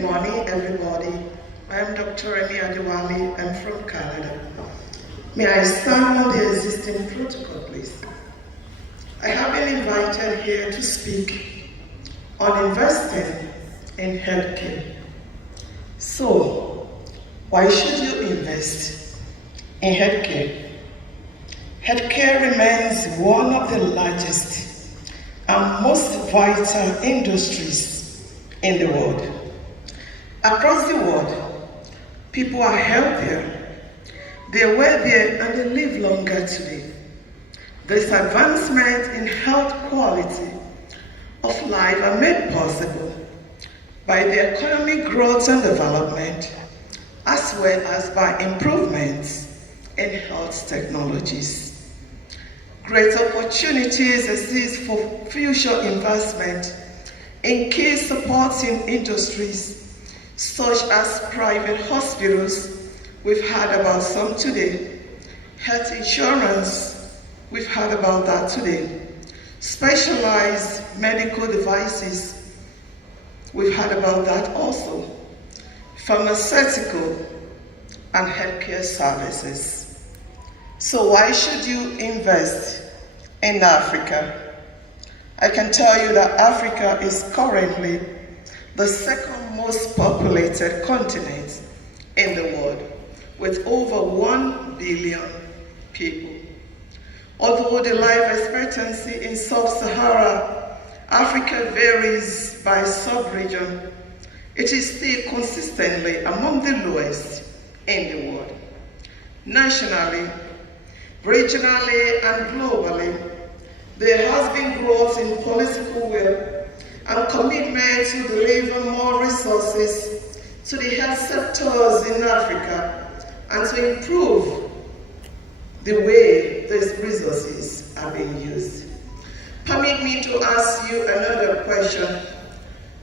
Good morning, everybody. I am Dr. Remi Adewale. I'm from Canada. May I stand on the existing protocol, please? I have been invited here to speak on investing in healthcare. So, why should you invest in healthcare? Healthcare remains one of the largest and most vital industries in the world. Across the world, people are healthier, they are wealthier, and they live longer today. This advancement in health quality of life are made possible by the economic growth and development, as well as by improvements in health technologies. Great opportunities exist for future investment in key supporting industries such as private hospitals, we've heard about some today, health insurance, we've heard about that today, specialized medical devices, we've heard about that also, pharmaceutical and healthcare services. So why should you invest in Africa? I can tell you that Africa is currently the second most populated continent in the world, with over 1 billion people. Although the life expectancy in sub-Saharan Africa varies by sub-region, it is still consistently among the lowest in the world. Nationally, regionally, and globally, there has been growth in political will and commitment to deliver more resources to the health sectors in Africa and to improve the way these resources are being used. Permit me to ask you another question.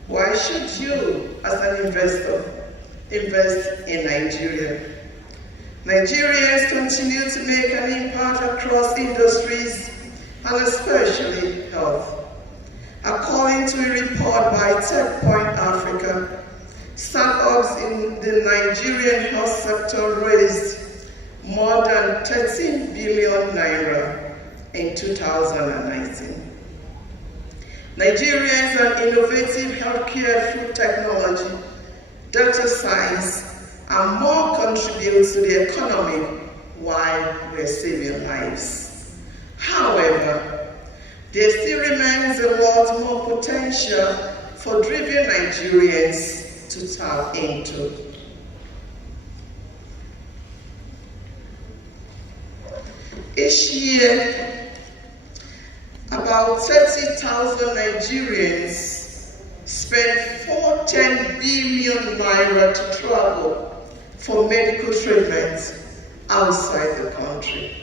Why should you, as an investor, invest in Nigeria? Nigerians continue to make an impact across industries and especially health. According to a report by TechPoint Africa, startups in the Nigerian health sector raised more than 13 billion naira in 2019. Nigerians are innovative healthcare through technology, data science, and more contribute to the economy while we're saving lives. However, there still remains a lot more potential for driven Nigerians to tap into. Each year, about 30,000 Nigerians spend 410 billion naira to travel for medical treatment outside the country.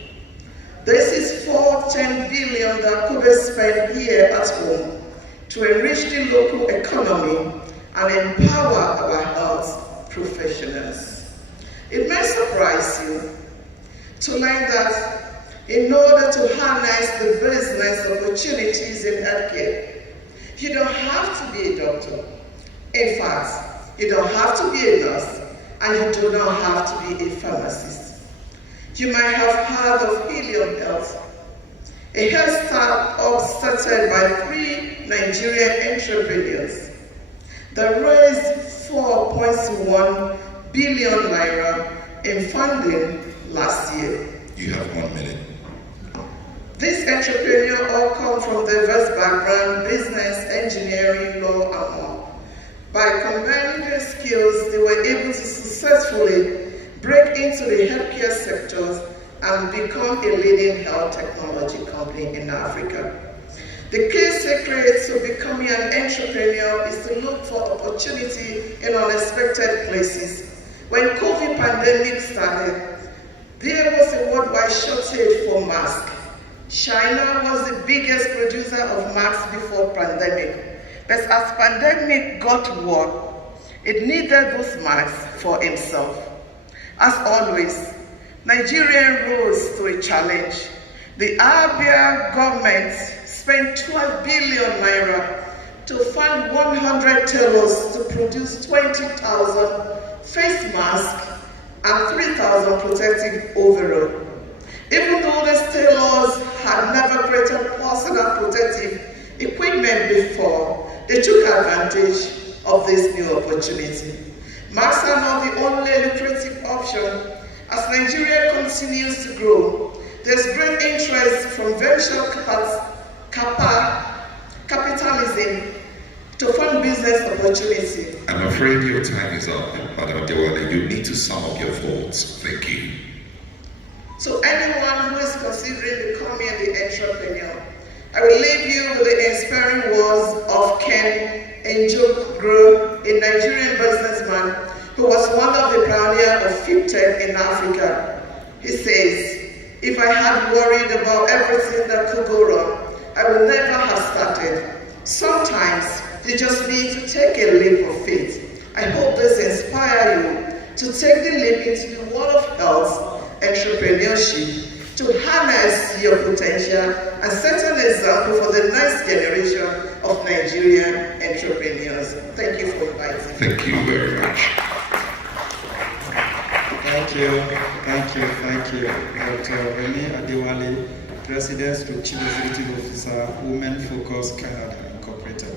This is 410 billion that could be spent here at home to enrich the local economy and empower our health professionals. It may surprise you to learn that in order to harness the business opportunities in healthcare, you don't have to be a doctor. In fact, you don't have to be a nurse, and you do not have to be a pharmacist. You might have heard of Helium Health, a health startup started by 3 Nigerian entrepreneurs that raised 4.1 billion naira in funding last year. You have 1 minute. These entrepreneurs all come from diverse backgrounds, business, engineering, law, and more. By combining their skills, they were able to successfully break into the healthcare sectors and become a leading health technology company in Africa. The key secret to becoming an entrepreneur is to look for opportunity in unexpected places. When COVID pandemic started, there was a worldwide shortage for masks. China was the biggest producer of masks before pandemic. But as pandemic got worse, it needed those masks for itself. As always, Nigeria rose to a challenge. The Abia government spent 12 billion naira to fund 100 tailors to produce 20,000 face masks and 3,000 protective overalls. Even though these tailors had never created personal protective equipment before, they took advantage of this new opportunity. Masks are not the only lucrative option. As Nigeria continues to grow, there's great interest from venture capitalism to fund business opportunity. I'm afraid your time is up, Madam Adewale. You need to sum up your thoughts. Thank you. So anyone who is considering becoming an entrepreneur, I will leave you with the inspiring words of Ken Njogro, a Nigerian businessman who was one of the pioneers of FinTech in Africa. He says, "If I had worried about everything that could go wrong, I would never have started. Sometimes you just need to take a leap of faith." I hope this inspires you to take the leap into the world of health, entrepreneurship, to harness your potential and set an example for the next generation of Nigerian entrepreneurs. Thank you for inviting me. Thank you very much. Thank you, Dr. Remi Adewale, President and Chief Executive Officer, Women Focus Canada Incorporated.